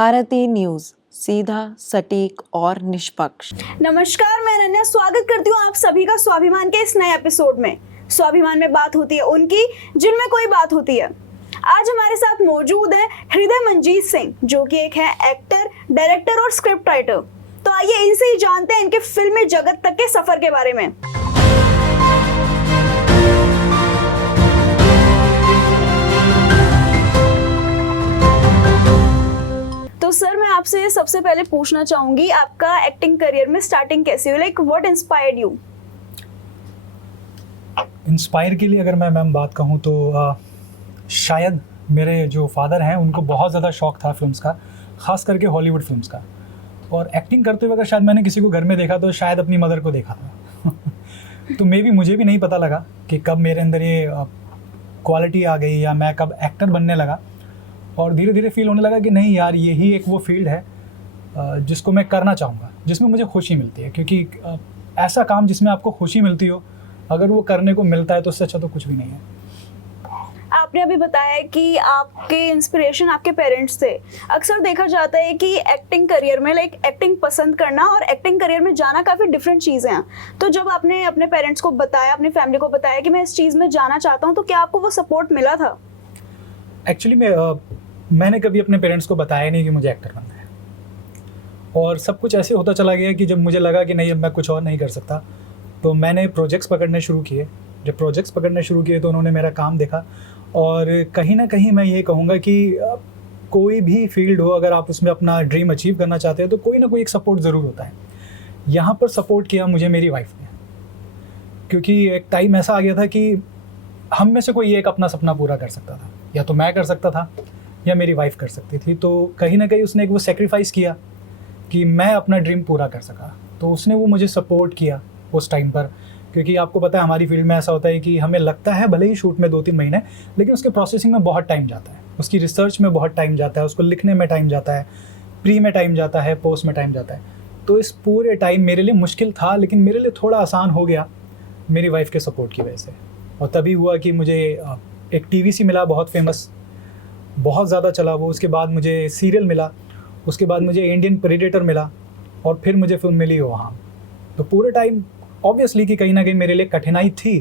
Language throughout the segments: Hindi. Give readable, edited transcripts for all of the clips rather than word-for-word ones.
भारती न्यूज, सीधा, सटीक और निष्पक्ष। नमस्कार, मैं अनन्या स्वागत करती हूँ आप सभी का स्वाभिमान के इस नए एपिसोड में। स्वाभिमान में बात होती है उनकी जिनमें कोई बात होती है। आज हमारे साथ मौजूद है हृदय मंजीत सिंह, जो कि एक है एक्टर, डायरेक्टर और स्क्रिप्ट राइटर। तो आइए इनसे ही जानते हैं इनके फिल्मी जगत तक के सफर के बारे में। तो सर, मैं आपसे सबसे पहले पूछना चाहूंगी, आपका एक्टिंग करियर में स्टार्टिंग कैसी हुई? Like what inspired you? Inspire के लिए अगर मैं मैम बात कहूँ तो शायद मेरे जो फादर हैं उनको बहुत ज़्यादा शौक था फिल्म्स का, ख़ास करके हॉलीवुड फिल्म्स का। और एक्टिंग करते हुए अगर शायद मैंने किसी को घर में देखा तो शायद अपनी मदर को देखा था। तो मुझे भी नहीं पता लगा कि कब मेरे अंदर ये क्वालिटी आ गई या मैं कब एक्टर बनने लगा। और धीरे धीरे फील होने लगा कि नहीं यार, यही एक वो फील्ड है जिसको मैं करना चाहूँगा, जिसमें मुझे खुशी मिलती है। क्योंकि ऐसा काम जिसमें आपको खुशी मिलती हो, अगर वो करने को मिलता है तो उससे अच्छा तो कुछ भी नहीं है। आपने अभी बताया कि आपके इंस्पिरेशन आपके पेरेंट्स थे। अक्सर देखा जाता है कि एक्टिंग करियर में एक्टिंग पसंद करना और एक्टिंग करियर में जाना काफ़ी डिफरेंट चीज़ें हैं। तो जब आपने अपने पेरेंट्स को बताया, अपनी फैमिली को बताया कि मैं इस चीज़ में जाना चाहता हूँ, तो क्या आपको वो सपोर्ट मिला था? एक्चुअली मैंने कभी अपने पेरेंट्स को बताया नहीं कि मुझे एक्टर बनना है। और सब कुछ ऐसे होता चला गया कि जब मुझे लगा कि नहीं, अब मैं कुछ और नहीं कर सकता, तो मैंने प्रोजेक्ट्स पकड़ने शुरू किए। जब प्रोजेक्ट्स पकड़ने शुरू किए तो उन्होंने मेरा काम देखा। और कहीं ना कहीं मैं ये कहूँगा कि कोई भी फील्ड हो, अगर आप उसमें अपना ड्रीम अचीव करना चाहते हैं तो कोई ना कोई एक सपोर्ट ज़रूर होता है। यहाँ पर सपोर्ट किया मुझे मेरी वाइफ ने, क्योंकि एक टाइम ऐसा आ गया था कि हम में से कोई एक अपना सपना पूरा कर सकता था, या तो मैं कर सकता था या मेरी वाइफ कर सकती थी। तो कहीं ना कहीं उसने एक वो सेक्रीफाइस किया कि मैं अपना ड्रीम पूरा कर सका। तो उसने वो मुझे सपोर्ट किया उस टाइम पर। क्योंकि आपको पता है हमारी फील्ड में ऐसा होता है कि हमें लगता है भले ही शूट में 2-3 महीने, लेकिन उसके प्रोसेसिंग में बहुत टाइम जाता है, उसकी रिसर्च में बहुत टाइम जाता है, उसको लिखने में टाइम जाता है, प्री में टाइम जाता है, पोस्ट में टाइम जाता है। तो इस पूरे टाइम मेरे लिए मुश्किल था, लेकिन मेरे लिए थोड़ा आसान हो गया मेरी वाइफ के सपोर्ट की वजह से। और तभी हुआ कि मुझे एक TVC मिला, बहुत फेमस, बहुत ज़्यादा चला वो। उसके बाद मुझे सीरियल मिला, उसके बाद मुझे इंडियन प्रेडेटर मिला, और फिर मुझे फिल्म मिली वहाँ। तो पूरे टाइम ऑब्वियसली कि कहीं ना कहीं मेरे लिए कठिनाई थी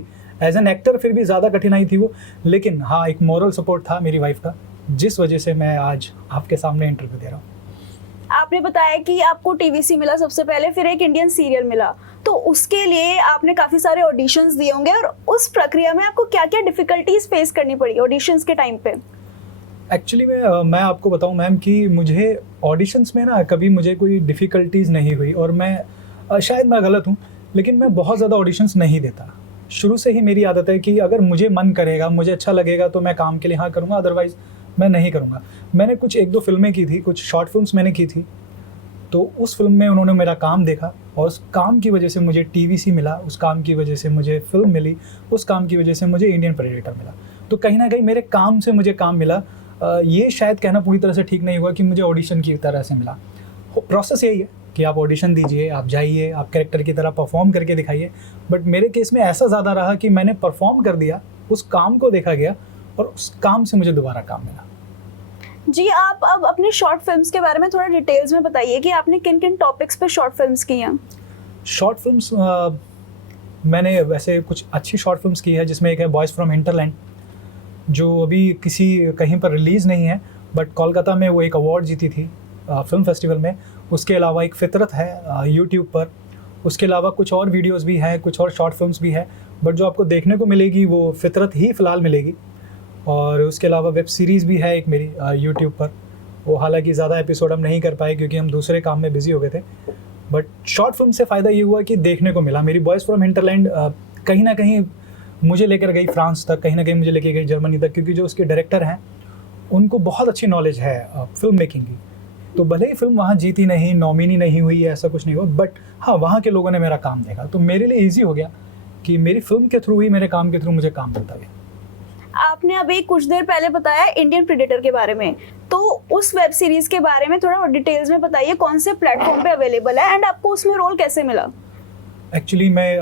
एज एन एक्टर, फिर भी ज़्यादा कठिनाई थी वो। लेकिन हाँ, एक मॉरल सपोर्ट था मेरी वाइफ का, जिस वजह से मैं आज आपके सामने इंटरव्यू दे रहा हूँ। आपने बताया कि आपको TVC मिला सबसे पहले, फिर एक इंडियन सीरियल मिला। तो उसके लिए आपने काफ़ी सारे ऑडिशंस दिए होंगे, और उस प्रक्रिया में आपको क्या क्या डिफ़िकल्टीज फेस करनी पड़ी ऑडिशंस के टाइम पे? एक्चुअली मैं आपको बताऊं मैम कि मुझे ऑडिशंस में ना कभी मुझे कोई डिफ़िकल्टीज़ नहीं हुई। और मैं शायद मैं गलत हूं, लेकिन मैं बहुत ज़्यादा ऑडिशंस नहीं देता। शुरू से ही मेरी आदत है कि अगर मुझे मन करेगा, मुझे अच्छा लगेगा तो मैं काम के लिए हाँ करूँगा, अदरवाइज़ मैं नहीं करूँगा। मैंने कुछ 1-2 फिल्में की थी, कुछ शॉर्ट फिल्म्स मैंने की थी। तो उस फिल्म में उन्होंने मेरा काम देखा, और उस काम की वजह से मुझे TVC मिला, उस काम की वजह से मुझे फिल्म मिली, उस काम की वजह से मुझे इंडियन प्रेडेटर मिला। तो कहीं ना कहीं मेरे काम से मुझे काम मिला। ये शायद कहना पूरी तरह से ठीक नहीं हुआ कि मुझे ऑडिशन की तरह से मिला। प्रोसेस यही है कि आप ऑडिशन दीजिए, आप जाइए, आप कैरेक्टर की तरह परफॉर्म करके दिखाइए। बट मेरे केस में ऐसा ज़्यादा रहा कि मैंने परफॉर्म कर दिया, उस काम को देखा गया, और उस काम से मुझे दोबारा काम मिला। जी, आप अब अपने शॉर्ट फिल्म्स के बारे में थोड़ा डिटेल्स में बताइए कि आपने किन किन टॉपिक्स पे शॉर्ट फिल्म्स की हैं। शॉर्ट फिल्म्स मैंने वैसे कुछ अच्छी शॉर्ट फिल्म्स की है, जिसमें एक है बॉयज़ फ्रॉम हिंटरलैंड, जो अभी कहीं पर रिलीज़ नहीं है, बट कोलकाता में वो एक अवार्ड जीती थी फिल्म फेस्टिवल में। उसके अलावा एक फितरत है यूट्यूब पर। उसके अलावा कुछ और वीडियोस भी हैं, कुछ और शॉर्ट फिल्म्स भी हैं, बट जो आपको देखने को मिलेगी वो फितरत ही फ़िलहाल मिलेगी। और उसके अलावा वेब सीरीज़ भी है एक मेरी यूट्यूब पर। वो हालांकि ज़्यादा एपिसोड हम नहीं कर पाए क्योंकि हम दूसरे काम में बिज़ी हो गए थे। बट शॉर्ट फिल्म से फ़ायदा ये हुआ कि देखने को मिला। मेरी बॉयज़ फ्रॉम हिंटरलैंड कहीं ना कहीं मुझे लेकर गई फ्रांस तक, कहीं ना कहीं मुझे लेकर गई जर्मनी तक, क्योंकि जो उसके डायरेक्टर हैं उनको बहुत अच्छी नॉलेज है फिल्म मेकिंग की। तो भले ही फिल्म वहाँ जीती नहीं, नॉमिनी नहीं हुई, ऐसा कुछ नहीं हुआ, बट हाँ, वहाँ के लोगों ने मेरा काम देखा। तो मेरे लिए ईजी हो गया कि मेरी फिल्म के थ्रू ही, मेरे काम के थ्रू मुझे काम मिलता गया। आपने अभी कुछ देर पहले बताया इंडियन प्रेडेटर के बारे में, तो उस वेब सीरीज के बारे में थोड़ा डिटेल्स में बताइए, कौन से प्लेटफॉर्म पे अवेलेबल है एंड आपको उसमें रोल कैसे मिला? एक्चुअली मैं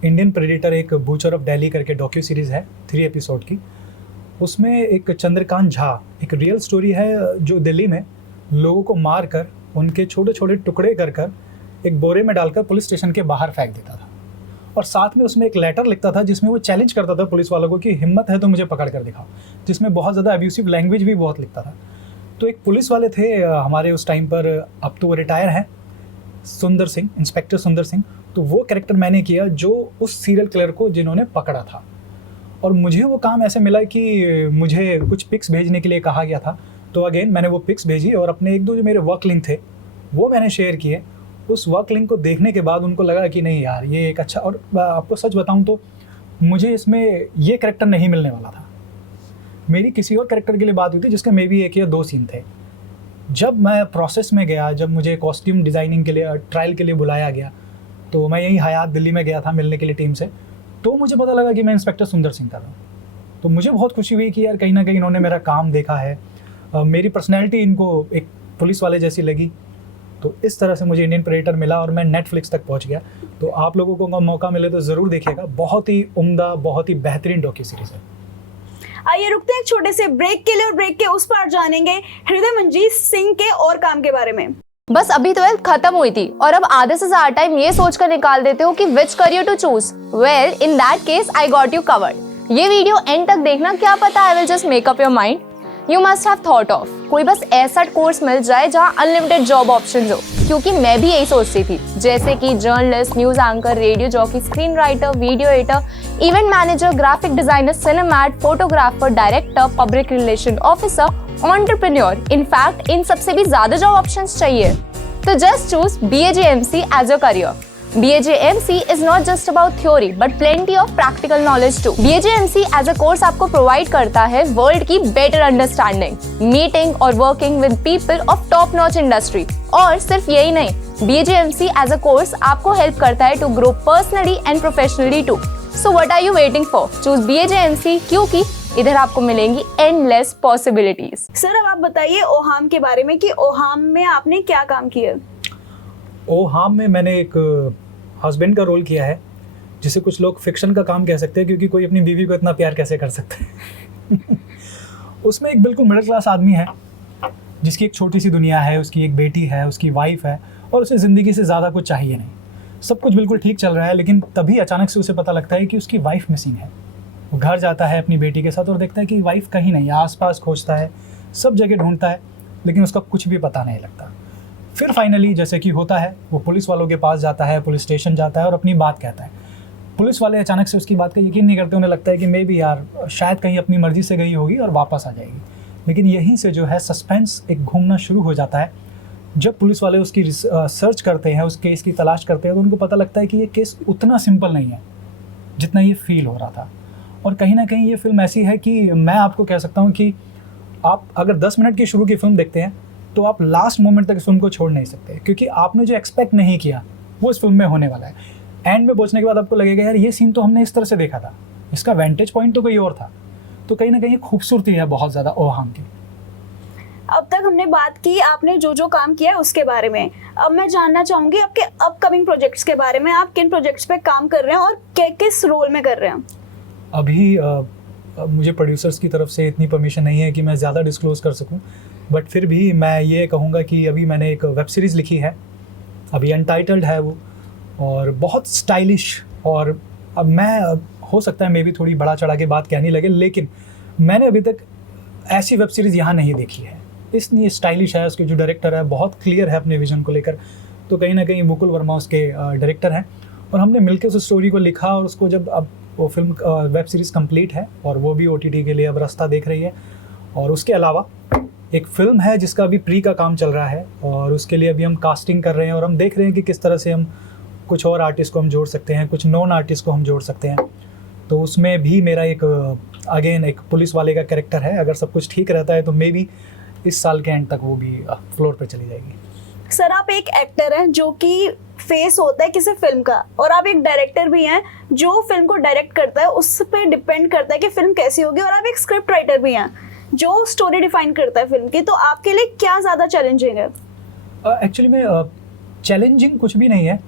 इंडियन प्रेडेटर एक बूचर ऑफ दिल्ली करके डॉक्यू सीरीज़ है 3 एपिसोड की। उसमें एक चंद्रकांत झा, एक रियल स्टोरी है जो दिल्ली में लोगों को मार कर उनके छोटे छोटे टुकड़े कर कर एक बोरे में डालकर पुलिस स्टेशन के बाहर फेंक देता था, और साथ में उसमें एक लेटर लिखता था जिसमें वो चैलेंज करता था पुलिस वालों को कि हिम्मत है तो मुझे पकड़ कर दिखाओ, जिसमें बहुत ज़्यादा अब्यूसिव लैंग्वेज भी बहुत लिखता था। तो एक पुलिस वाले थे हमारे उस टाइम पर, अब तो वो रिटायर हैं, सुंदर सिंह, इंस्पेक्टर सुंदर सिंह। तो वो कैरेक्टर मैंने किया जो उस सीरियल किलर को जिन्होंने पकड़ा था। और मुझे वो काम ऐसे मिला कि मुझे कुछ पिक्स भेजने के लिए कहा गया था, तो अगेन मैंने वो पिक्स भेजी और अपने एक दो जो मेरे वर्क लिंक थे वो मैंने शेयर किए। उस वर्क लिंक को देखने के बाद उनको लगा कि नहीं यार ये एक अच्छा, और आपको सच बताऊं तो मुझे इसमें ये कैरेक्टर नहीं मिलने वाला था। मेरी किसी और कैरेक्टर के लिए बात हुई थी जिसके मे बी 1 या 2 सीन थे। जब मैं प्रोसेस में गया, जब मुझे कॉस्ट्यूम डिज़ाइनिंग के लिए ट्रायल के लिए बुलाया गया, तो मैं यहीं हयात दिल्ली में गया था मिलने के लिए टीम से, तो मुझे पता लगा कि मैं इंस्पेक्टर सुंदर सिंह था। तो मुझे बहुत खुशी हुई कि यार कहीं ना कहीं इन्होंने मेरा काम देखा है, मेरी पर्सनैलिटी इनको एक पुलिस वाले जैसी लगी। तो इस तरह से मुझे इंडियन प्रेडेटर मिला और मैं नेटफ्लिक्स तक पहुंच गया। तो आप लोगों को मौका मिले तो ज़रूर देखिएगा, बहुत ही उम्दा, बहुत ही बेहतरीन डॉक्यू सीरीज़ है। आइए रुकते हैं एक छोटे से ब्रेक के लिए, और ब्रेक के उस पार जानेंगे हृदय मंजीत सिंह के और काम के बारे में। बस अभी 12th खत्म हुई थी और अब आधे से ज्यादा टाइम ये सोचकर निकाल देते हो कि which career to choose. Well in that case I got you covered. ये वीडियो एंड तक देखना, क्या पता I will just make up your mind. You must have thought of कोई बस ऐसा कोर्स मिल जाए जहाँ अनलिमिटेड जॉब ऑप्शन हो, क्योंकि मैं भी यही सोचती थी, जैसे कि journalist, news anchor, radio jockey, screen writer, video editor, event manager, graphic designer, cinematographer, director, public relation officer, entrepreneur. In fact इन सबसे भी ज्यादा जॉब ऑप्शंस चाहिए। तो just choose BAJMC as your career. BAJMC is not just about theory but plenty of practical knowledge too. BAJMC as a course आपको provide करता है world की better understanding, meeting और working with people of top notch industry। और सिर्फ यही नहीं, BAJMC as a course आपको help करता है to grow personally and professionally too. So what are you waiting for? Choose BAJMC क्योंकि इधर आपको मिलेंगी endless possibilities। सर अब आप बताइए ओहाम के बारे में कि ओहाम में आपने क्या काम किया। ओहाम में मैंने एक हस्बैंड का रोल किया है, जिसे कुछ लोग फिक्शन का काम कह सकते हैं, क्योंकि कोई अपनी बीवी को इतना प्यार कैसे कर सकते हैं। उसमें एक बिल्कुल मिडिल क्लास आदमी है जिसकी एक छोटी सी दुनिया है, उसकी एक बेटी है, उसकी वाइफ है, और उसे ज़िंदगी से ज़्यादा कुछ चाहिए नहीं। सब कुछ बिल्कुल ठीक चल रहा है, लेकिन तभी अचानक से उसे पता लगता है कि उसकी वाइफ मिसिंग है। वो घर जाता है अपनी बेटी के साथ और देखता है कि वाइफ कहीं नहीं, आसपास खोजता है, सब जगह ढूंढता है, लेकिन उसका कुछ भी पता नहीं लगता। फिर फाइनली जैसे कि होता है, वो पुलिस वालों के पास जाता है, पुलिस स्टेशन जाता है और अपनी बात कहता है। पुलिस वाले अचानक से उसकी बात का यकीन नहीं करते, उन्हें लगता है कि मे बी यार शायद कहीं अपनी मर्जी से गई होगी और वापस आ जाएगी। लेकिन यहीं से जो है सस्पेंस एक घूमना शुरू हो जाता है। जब पुलिस वाले उसकी सर्च करते हैं, उस केस की तलाश करते हैं, तो उनको पता लगता है कि ये केस उतना सिंपल नहीं है जितना ये फील हो रहा था। और कहीं ना कहीं ये फिल्म ऐसी है कि मैं आपको कह सकता हूँ कि आप अगर 10 मिनट की शुरू की फिल्म देखते हैं तो आप लास्ट मोमेंट तक इस फिल्म को छोड़ नहीं सकते, क्योंकि आपने जो एक्सपेक्ट नहीं किया वो इस फिल्म में होने वाला है। एंड में पहुंचने के बाद आपको लगेगा यार ये सीन तो हमने इस तरह से देखा था, इसका वेंटेज पॉइंट तो कोई और था। तो कहीं ना कहीं खूबसूरती है बहुत ज़्यादा ओहाम की। अब तक हमने बात की आपने जो जो काम किया है उसके बारे में। अब मैं जानना चाहूंगी आपके अपकमिंग प्रोजेक्ट्स के बारे में। आप किन प्रोजेक्ट्स पे काम कर रहे हैं और किस रोल में कर रहे हैं? अभी मुझे प्रोड्यूसर्स की तरफ से इतनी परमिशन नहीं है कि मैं ज़्यादा डिस्क्लोज़ कर सकूं, बट फिर भी मैं ये कहूँगा कि अभी मैंने एक वेब सीरीज़ लिखी है, अभी अनटाइटल्ड है वो, और बहुत स्टाइलिश। और अब मैं हो सकता है मे भी थोड़ी बड़ा चढ़ा के बात कहने लगे, लेकिन मैंने अभी तक ऐसी वेब सीरीज़ यहाँ नहीं देखी है। इसलिए स्टाइलिश है, उसके जो डायरेक्टर है बहुत क्लियर है अपने विजन को लेकर। तो कहीं ना कहीं मुकुल वर्मा उसके डायरेक्टर हैं, और हमने मिलकर उस स्टोरी को लिखा, और उसको जब अब वो फिल्म वेब सीरीज़ कंप्लीट है और वो भी OTT के लिए अब रास्ता देख रही है। और उसके अलावा एक फ़िल्म है जिसका अभी प्री का काम चल रहा है, और उसके लिए अभी हम कास्टिंग कर रहे हैं, और हम देख रहे हैं कि किस तरह से हम कुछ और आर्टिस्ट को हम जोड़ सकते हैं, कुछ नॉन आर्टिस्ट को हम जोड़ सकते हैं। तो उसमें भी मेरा एक अगेन एक पुलिस वाले का कैरेक्टर है। अगर सब कुछ ठीक रहता है तो मे बी इस साल के एंड तक वो भी फ्लोर पे चली जाएगी। सर आप एक एक्टर हैं जो कि फेस होता है किसी फिल्म का, और आप एक डायरेक्टर भी हैं जो फिल्म को डायरेक्ट करता है, उस पर डिपेंड करता है कि फिल्म कैसी होगी, और आप एक स्क्रिप्ट राइटर भी हैं जो स्टोरी डिफाइन करता है फिल्म की। तो आपके लिए क्या ज़्यादा चैलेंजिंग है? एक्चुअली में चैलेंजिंग कुछ भी नहीं है,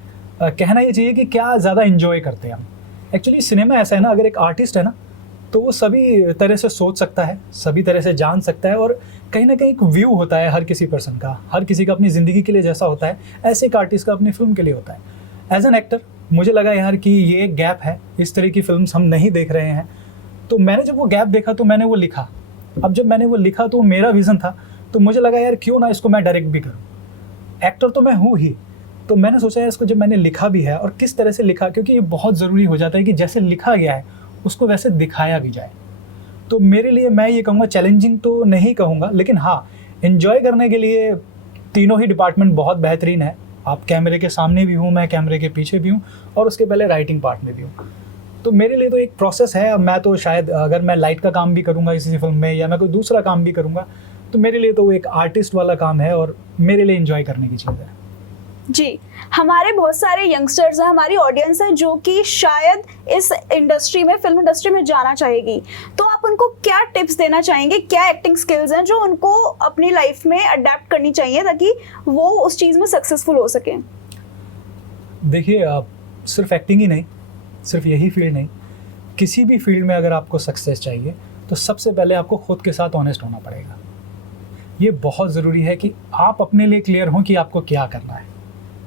कहना ये चाहिए कि क्या ज़्यादा इन्जॉय करते हैं हम। एक्चुअली सिनेमा ऐसा है ना, अगर एक आर्टिस्ट है ना तो वो सभी तरह से सोच सकता है, सभी तरह से जान सकता है, और कहीं ना कहीं एक व्यू होता है हर किसी पर्सन का, हर किसी का अपनी ज़िंदगी के लिए जैसा होता है ऐसे एक आर्टिस्ट का अपनी फिल्म के लिए होता है। एज एन एक्टर मुझे लगा यार कि ये एक गैप है, इस तरह की फिल्म्स हम नहीं देख रहे हैं। तो मैंने जब वो गैप देखा तो मैंने वो लिखा। अब जब मैंने वो लिखा तो मेरा विज़न था, तो मुझे लगा यार क्यों ना इसको मैं डायरेक्ट भी करूँ। एक्टर तो मैं हूँ ही, तो मैंने सोचा है इसको जब मैंने लिखा भी है, और किस तरह से लिखा, क्योंकि ये बहुत ज़रूरी हो जाता है कि जैसे लिखा गया है उसको वैसे दिखाया भी जाए। तो मेरे लिए मैं ये कहूँगा, चैलेंजिंग तो नहीं कहूँगा, लेकिन हाँ एंजॉय करने के लिए तीनों ही डिपार्टमेंट बहुत बेहतरीन है। आप कैमरे के सामने भी हूँ, मैं कैमरे के पीछे भी हूँ, और उसके पहले राइटिंग पार्ट में भी हूँ। तो मेरे लिए तो एक प्रोसेस है। अब मैं तो शायद अगर मैं लाइट का काम भी करूँगा इसी फिल्म में, या मैं कोई दूसरा काम भी करूँगा, तो मेरे लिए तो वो एक आर्टिस्ट वाला काम है और मेरे लिए एंजॉय करने की चीज़ है। जी, हमारे बहुत सारे यंगस्टर्स हैं, हमारी ऑडियंस है जो कि शायद इस इंडस्ट्री में, फिल्म इंडस्ट्री में जाना चाहेगी, तो आप उनको क्या टिप्स देना चाहेंगे, क्या एक्टिंग स्किल्स हैं जो उनको अपनी लाइफ में अडेप्ट करनी चाहिए ताकि वो उस चीज़ में सक्सेसफुल हो सकें? देखिए, सिर्फ एक्टिंग ही नहीं, सिर्फ यही फील्ड नहीं, किसी भी फील्ड में अगर आपको सक्सेस चाहिए तो सबसे पहले आपको खुद के साथ ऑनेस्ट होना पड़ेगा। ये बहुत ज़रूरी है कि आप अपने लिए क्लियर हों कि आपको क्या करना है।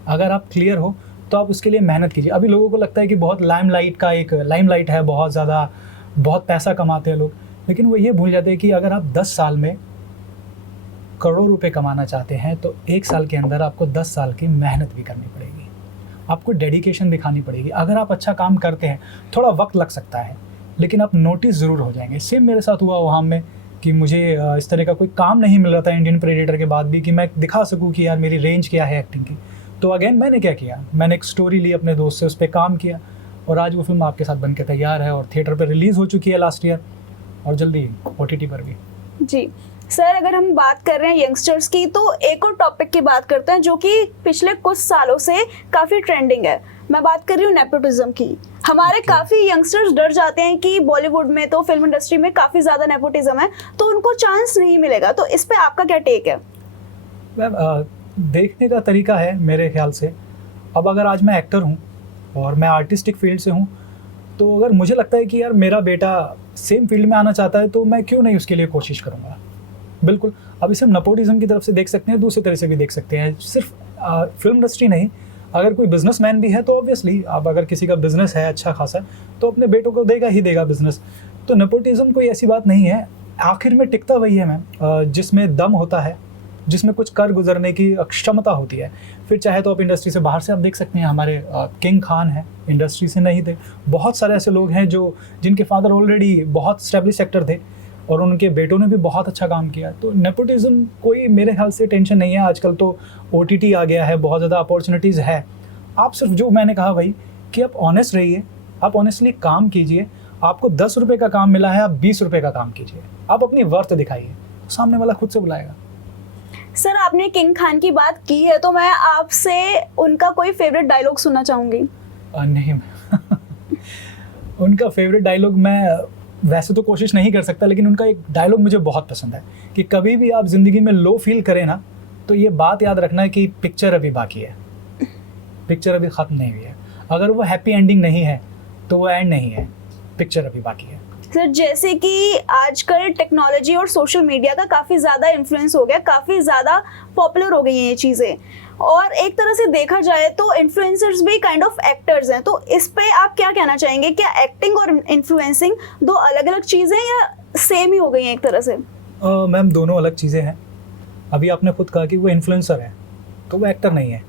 अगर आप क्लियर हो तो आप उसके लिए मेहनत कीजिए। अभी लोगों को लगता है कि बहुत लाइमलाइट है, बहुत ज़्यादा, बहुत पैसा कमाते हैं लोग, लेकिन वो ये भूल जाते हैं कि अगर आप 10 साल में करोड़ों रुपए कमाना चाहते हैं तो 1 साल के अंदर आपको 10 साल की मेहनत भी करनी पड़ेगी, आपको डेडिकेशन दिखानी पड़ेगी। अगर आप अच्छा काम करते हैं, थोड़ा वक्त लग सकता है, लेकिन आप नोटिस ज़रूर हो जाएंगे। सेम मेरे साथ हुआ वहाँ में कि मुझे इस तरह का कोई काम नहीं मिल रहा था इंडियन प्रेडेटर के बाद भी, कि मैं दिखा सकूँ कि यार मेरी रेंज क्या है एक्टिंग की। तो अगेन मैंने क्या किया, मैंने एक स्टोरी ली अपने दोस्त से, उस पर काम किया, और आज वो फिल्म आपके साथ बन के तैयार है और थिएटर पर रिलीज़ हो चुकी है लास्ट ईयर, और जल्दी OTT पर भी। जी सर, अगर हम बात कर रहे हैं यंगस्टर्स की, तो एक और टॉपिक की बात करते हैं जो कि पिछले कुछ सालों से काफ़ी ट्रेंडिंग है। मैं बात कर रही हूँ नेपोटिज्म की। हमारे काफ़ी यंगस्टर्स डर जाते हैं कि बॉलीवुड में, तो फिल्म इंडस्ट्री में काफ़ी ज़्यादा नेपोटिज्म है, तो उनको चांस नहीं मिलेगा। तो इस पे आपका क्या टेक है? मैम, देखने का तरीका है मेरे ख्याल से। अब अगर आज मैं एक्टर हूँ और मैं आर्टिस्टिक फील्ड से हूँ, तो अगर मुझे लगता है कि यार मेरा बेटा सेम फील्ड में आना चाहता है, तो मैं क्यों नहीं उसके लिए कोशिश करूँगा। बिल्कुल, अब इसे हम नेपोटिज्म की तरफ से देख सकते हैं, दूसरी तरह से भी देख सकते हैं। सिर्फ फिल्म इंडस्ट्री नहीं, अगर कोई बिजनेसमैन भी है तो ऑब्वियसली, अब अगर किसी का बिजनेस है अच्छा खासा, तो अपने बेटों को देगा ही देगा बिजनेस। तो नेपोटिज्म कोई ऐसी बात नहीं है। आखिर में टिकता वही है मैम, जिसमें दम होता है, जिसमें कुछ कर गुजरने की क्षमता होती है। फिर चाहे तो आप इंडस्ट्री से बाहर से आप देख सकते हैं, हमारे किंग खान हैं, इंडस्ट्री से नहीं थे। बहुत सारे ऐसे लोग हैं जिनके फादर ऑलरेडी बहुत स्टैब्लिश एक्टर थे और उनके बेटों ने भी बहुत अच्छा काम किया। तो नेपोटिज्म कोई मेरे ख्याल से टेंशन नहीं है। आजकल तो OTT आ गया है, बहुत ज़्यादा अपॉर्चुनिटीज़ है। आप सिर्फ जो मैंने कहा भाई कि आप ऑनेस्ट रहिए, आप ऑनेस्टली काम कीजिए। आपको 10 रुपये का काम मिला है, आप 20 रुपये का काम कीजिए, आप अपनी वर्थ दिखाइए, तो सामने वाला खुद से बुलाएगा। सर, आपने किंग खान की बात की है, तो मैं आपसे उनका कोई फेवरेट डायलॉग सुनना चाहूँगी। नहीं उनका फेवरेट डायलॉग मैं वैसे तो कोशिश नहीं कर सकता, लेकिन उनका एक डायलॉग मुझे बहुत पसंद है कि कभी भी आप ज़िंदगी में लो फील करें ना, तो ये बात याद रखना है कि पिक्चर अभी बाकी है, पिक्चर अभी ख़त्म नहीं हुई है। अगर वो हैप्पी एंडिंग नहीं है तो वो एंड नहीं है, पिक्चर अभी बाकी है। सर, जैसे कि आजकल टेक्नोलॉजी और सोशल मीडिया का काफ़ी ज़्यादा इन्फ्लुएंस हो गया, काफ़ी ज़्यादा पॉपुलर हो गई हैं ये चीज़ें, और एक तरह से देखा जाए तो इन्फ्लुएंसर्स भी काइंड ऑफ एक्टर्स हैं। तो इस पे आप क्या कहना चाहेंगे? क्या एक्टिंग और इन्फ्लुएंसिंग दो अलग अलग चीज़ें या सेम ही हो गई हैं एक तरह से? मैम, दोनों अलग चीज़ें हैं। अभी आपने खुद कहा कि वो इन्फ्लुएंसर है, तो वो एक्टर नहीं है।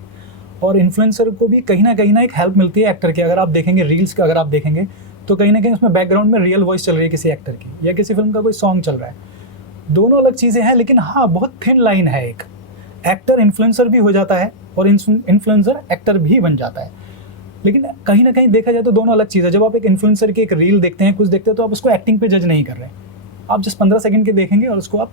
और इन्फ्लुएंसर को भी कहीं ना एक हेल्प मिलती है एक्टर की। अगर आप देखेंगे रील्स का, अगर आप देखेंगे तो कहीं ना कहीं उसमें बैकग्राउंड में रियल वॉइस चल रही है किसी एक्टर की, या किसी फिल्म का कोई सॉन्ग चल रहा है। दोनों अलग चीज़ें हैं, लेकिन हाँ बहुत थिन लाइन है। एक एक्टर इन्फ्लुएंसर भी हो जाता है और इन्फ्लुएंसर एक्टर भी बन जाता है, लेकिन कहीं ना कहीं देखा जाए तो दोनों अलग चीज़ है। जब आप एक इन्फ्लुएंसर की एक रील देखते हैं, कुछ देखते हैं, तो आप उसको एक्टिंग पे जज नहीं कर रहे, आप जस्ट 15 सेकंड के देखेंगे और उसको आप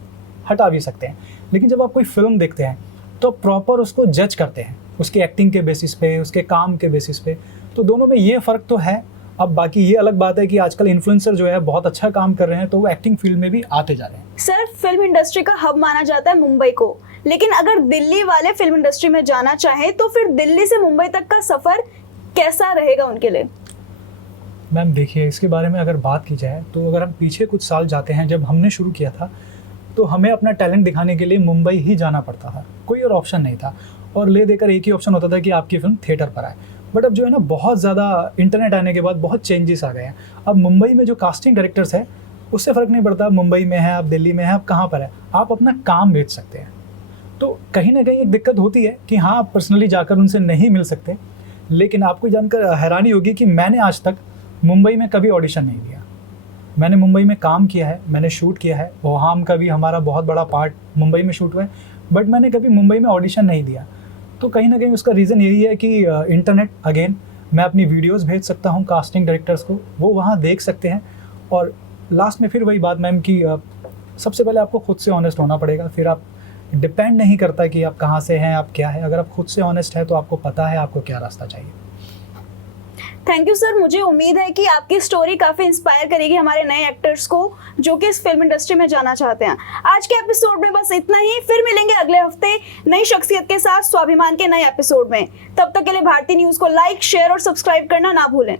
हटा भी सकते हैं। लेकिन जब आप कोई फिल्म देखते हैं तो प्रॉपर उसको जज करते हैं, उसकी एक्टिंग के बेसिस पे, उसके काम के बेसिस पे। तो दोनों में ये फ़र्क तो है। अब बाकी ये अलग बात है कि आजकल इन्फ्लुएंसर जो है बहुत अच्छा काम कर रहे हैं, तो वो एक्टिंग फील्ड में भी आते जा रहे हैं। सर, फिल्म इंडस्ट्री का हब माना जाता है मुंबई को, लेकिन अगर दिल्ली वाले फिल्म इंडस्ट्री में जाना चाहें तो फिर दिल्ली से मुंबई तक का सफ़र कैसा रहेगा उनके लिए? मैम देखिए, इसके बारे में अगर बात की जाए तो अगर हम पीछे कुछ साल जाते हैं, जब हमने शुरू किया था तो हमें अपना टैलेंट दिखाने के लिए मुंबई ही जाना पड़ता था, कोई और ऑप्शन नहीं था। और ले देकर एक ही ऑप्शन होता था कि आपकी फिल्म थिएटर पर आए। बट अब जो है ना, बहुत ज़्यादा इंटरनेट आने के बाद बहुत चेंजेस आ गए हैं। अब मुंबई में जो कास्टिंग डायरेक्टर्स है उससे फ़र्क नहीं पड़ता मुंबई में है, आप दिल्ली में है, आप कहाँ पर है, आप अपना काम बेच सकते हैं। तो कहीं ना कहीं एक दिक्कत होती है कि हाँ, आप पर्सनली जाकर उनसे नहीं मिल सकते। लेकिन आपको जानकर हैरानी होगी कि मैंने आज तक मुंबई में कभी ऑडिशन नहीं दिया। मैंने मुंबई में काम किया है, मैंने शूट किया है, वहाँ का भी हमारा बहुत बड़ा पार्ट मुंबई में शूट हुआ है, बट मैंने कभी मुंबई में ऑडिशन नहीं दिया। तो कहीं ना कहीं उसका रीज़न यही है कि इंटरनेट, अगेन, मैं अपनी वीडियोस भेज सकता हूँ कास्टिंग डायरेक्टर्स को, वो वहाँ देख सकते हैं। और लास्ट में फिर वही बात मैम कि सबसे पहले आपको खुद से ऑनेस्ट होना पड़ेगा, फिर आप डिपेंड नहीं करता कि आप कहाँ से हैं, आप क्या है। अगर आप खुद से ऑनेस्ट है तो आपको पता है आपको क्या रास्ता चाहिए। Thank you sir. मुझे उम्मीद है कि आपकी स्टोरी काफी इंस्पायर करेगी हमारे नए एक्टर्स को जो कि इस फिल्म इंडस्ट्री में जाना चाहते हैं। आज के एपिसोड में बस इतना ही, फिर मिलेंगे अगले हफ्ते नई शख्सियत के साथ स्वाभिमान के नए एपिसोड में। तब तक के लिए भारती न्यूज को लाइक, शेयर और सब्सक्राइब करना ना भूलें।